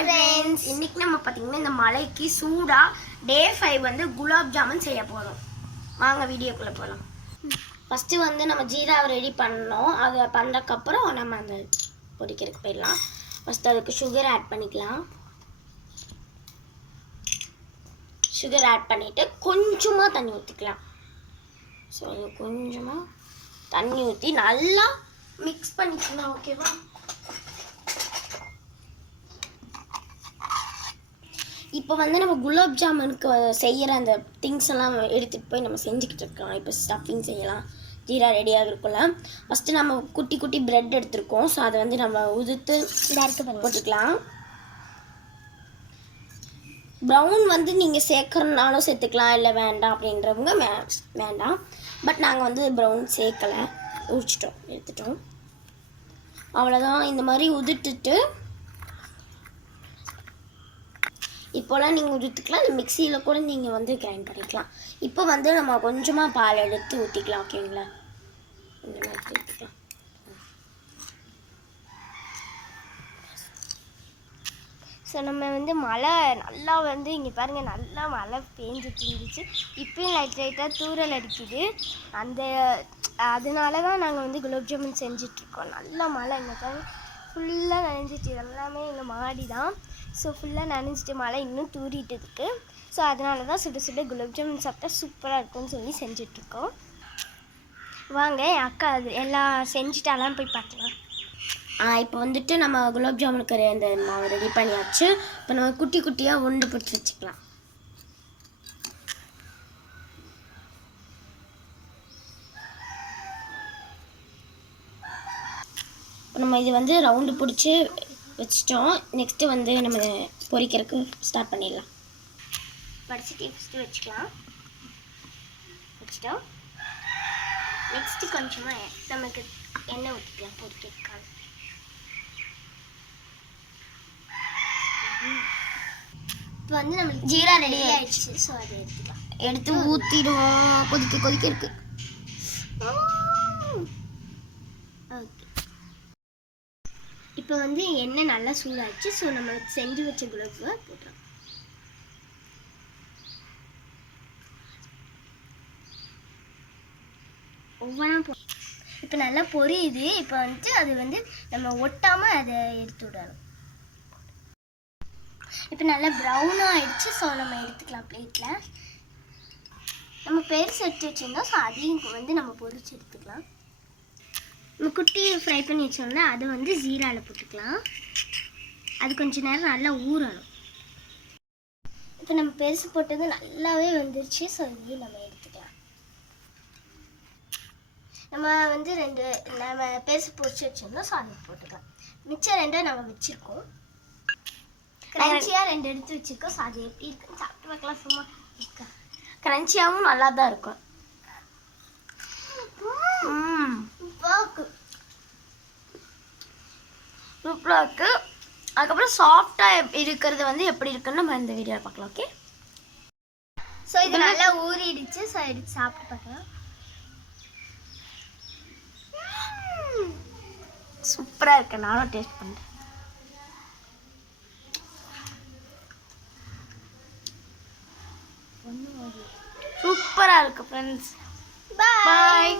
Hi friends, இன்னைக்கு நம்ம பார்த்தீங்கன்னா இந்த மலைக்கு சூடா டே 5 வந்து குலாப் ஜாமுன் செய்ய போகிறோம். வாங்க வீடியோக்குள்ளே போகலாம். ஃபஸ்ட்டு வந்து நம்ம ஜீராவை ரெடி பண்ணோம். அதை பண்ணுறதுக்கப்புறம் நம்ம அந்த பொரிக்கிறதுக்கு போயிடலாம். ஃபஸ்ட்டு அதுக்கு சுகர் ஆட் பண்ணிக்கலாம். சுகர் ஆட் பண்ணிவிட்டு கொஞ்சமாக தண்ணி ஊற்றிக்கலாம். ஸோ அது கொஞ்சமாக தண்ணி ஊற்றி நல்லா மிக்ஸ் பண்ணிக்கலாம். ஓகேவா? இப்போ வந்து நம்ம குலாப் ஜாமுனுக்கு செய்கிற அந்த திங்ஸ் எல்லாம் எடுத்துகிட்டு போய் நம்ம செஞ்சுக்கிட்டு இருக்கோம். இப்போ ஸ்டஃபிங் செய்யலாம். ஜீரா ரெடியாக இருக்கும்ல. ஃபஸ்ட்டு நம்ம குட்டி குட்டி ப்ரெட் எடுத்துருக்கோம். ஸோ அதை வந்து நம்ம உதுத்து டேரெக்டாக போட்டுக்கலாம். ப்ரௌன் வந்து நீங்கள் சேர்க்கறனாலும் சேர்த்துக்கலாம், இல்லை வேண்டாம் அப்படின்றவங்க வேண்டாம். பட் நாங்கள் வந்து ப்ரௌன் சேர்க்கலை, உரிச்சிட்டோம், எடுத்துட்டோம். அவ்வளோதான். இந்த மாதிரி உதுட்டுட்டு இப்போலாம் நீங்கள் உதுத்துக்கலாம். இந்த மிக்சியில் கூட நீங்கள் வந்து கிரைண்ட் பண்ணிக்கலாம். இப்போ வந்து நம்ம கொஞ்சமாக பால் எடுத்து ஊற்றிக்கலாம். ஓகேங்களா? இந்த மாதிரி ஊற்றிக்கலாம். ஸோ நம்ம வந்து மழை நல்லா வந்து இங்கே பாருங்கள், நல்லா மழை பேஞ்சிட்டு இருந்துச்சு. இப்போயும் லைட்டாக தூறல் அடிக்குது. அதனால தான் நாங்கள் வந்து குலாப் ஜாமுன் செஞ்சிட்ருக்கோம். நல்லா மழை இங்கே பாருங்க, ஃபுல்லாக நனைஞ்சிட்டு. எல்லாமே எங்கள் மாடி தான். ஸோ ஃபுல்லாக நனைஞ்சிட்டு மழை இன்னும் தூரிட்டு இருக்குது. ஸோ அதனால தான் சுட சுட குலாப் ஜாமுன் சாப்பிட்டா சூப்பராக இருக்கும்னு சொல்லி செஞ்சிட்ருக்கோம். வாங்க, என் அக்கா அது எல்லாம் செஞ்சுட்டாலாம் போய் பார்க்கலாம். இப்போ வந்துட்டு நம்ம குலாப் ஜாமுனுக்கு அந்த மாவு ரெடி பண்ணியாச்சு. இப்போ நம்ம குட்டி குட்டியாக உருண்டை பிடிச்சி வச்சுக்கலாம். நம்ம இது வந்து ரவுண்டு பிடிச்சி வச்சிட்டோம். நெக்ஸ்ட்டு வந்து நம்ம பொரிக்கிறதுக்கு ஸ்டார்ட் பண்ணிடலாம். படிச்சுட்டு ஃபஸ்ட்டு வச்சுக்கலாம். வச்சுட்டோம். நெக்ஸ்ட்டு கொஞ்சமாக நமக்கு எண்ணெய் ஊற்றிக்கலாம் பொரிக்கிறதுக்காக. இப்போ வந்து நம்மளுக்கு ஜீரா ரெடி ஆகிடுச்சு. ஸோ அதை எடுத்துக்கலாம். எடுத்து ஊற்றிடுவோம். கொதிக்க கொதிக்க இருக்குது. ஓகே, இப்போ வந்து எண்ணெய் நல்லா சூடாச்சு. ஸோ நம்ம செஞ்சு வச்ச குலாபை போட்டுறோம். ஒவ்வொன்றா இப்போ நல்லா பொரியுது. இப்போ வந்துட்டு அது வந்து நம்ம ஒட்டாமல் அதை எடுத்து விடணும். இப்போ நல்லா ப்ரௌனாக ஆகிடுச்சு. ஸோ நம்ம எடுத்துக்கலாம் பிளேட்டில். நம்ம பெருசு எடுத்து வச்சுருந்தோம். ஸோ அதையும் வந்து நம்ம பொரிச்சு எடுத்துக்கலாம். நம்ம குட்டி ஃப்ரை பண்ணி வச்சோம்னா அதை வந்து ஜீராவில் போட்டுக்கலாம். அது கொஞ்சம் நேரம் நல்லா ஊறணும். இப்போ நம்ம பெருசு போட்டது நல்லாவே வந்துருச்சு. ஸோ இதையும் நம்ம எடுத்துக்கலாம். நம்ம வந்து நம்ம பெருசு பொரிச்சு வச்சுருந்தோம். ஸோ அதை போட்டுக்கலாம். மிச்சம் ரெண்டும் நம்ம வச்சுருக்கோம். கிரன்ச்சியாக 2 எடுத்து வச்சுருக்கோம். ஸோ அது எப்படி இருக்குன்னு சாப்பிட்டு பார்க்கலாம். சும்மா இருக்கா, கிரன்ச்சியாகவும் நல்லா தான் இருக்கும். சூப்பராக இருக்குது. அதுக்கப்புறம் சாஃப்டாக இருக்கிறது வந்து எப்படி இருக்குன்னு நம்ம இந்த வீடியோவில் பார்க்கலாம். ஓகே, ஸோ இது நல்லா ஊறிடுச்சு. ஸோ எடுத்து சாப்பிட்டு பார்க்கலாம். சூப்பராக இருக்கு. நானும் டேஸ்ட் பண்ணுறேன். சூப்பராக இருக்குது ஃப்ரெண்ட்ஸ். பாய்.